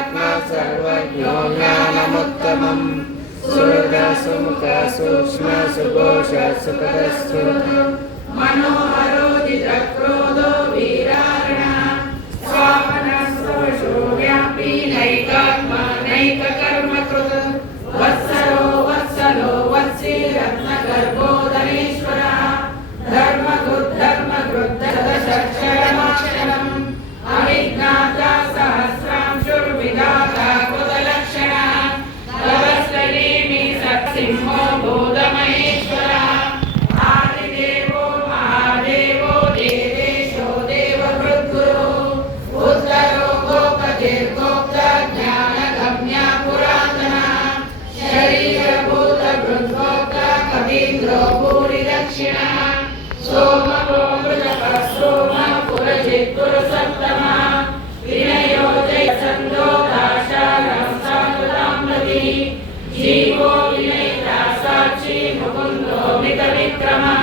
सर्वात्मा सर्वज्ञो ज्ञानमुत्तमम् सूक्ष्म सुघोष सुपदस्थु मनोहरो जितक्रोधो वीरारणः स्वापनस्वशो व्यापी नैकात्मा नैककर्मकृत् वत्सलो वत्सी रत्नगर्भोदरेश्वरः धर्मगुद्धर्मगृद्धदशक्षरमक्षरम् अविज्ञाता सहस्रांशुर्विधाता कृतलक्षणः तवस्त्रनेमि सत्सिंहो बोधमहेश्वरः आदिदेवो महादेवो देवेशो देवभृद्गुरुः उत्तरो गोपतिर्गोप्ता ज्ञानगम्या पुरातनः शरीरभूतभृद्गोप्ता कवीन्द्रो भूरिदक्षिणः सोमो मृतः सोमः पुरजित्पुरसत्तमः विनयो जयसन्दो दाशारं सानुताम्रतिः जीवो विनयिता साक्षी मुकुन्दो मितविक्रमः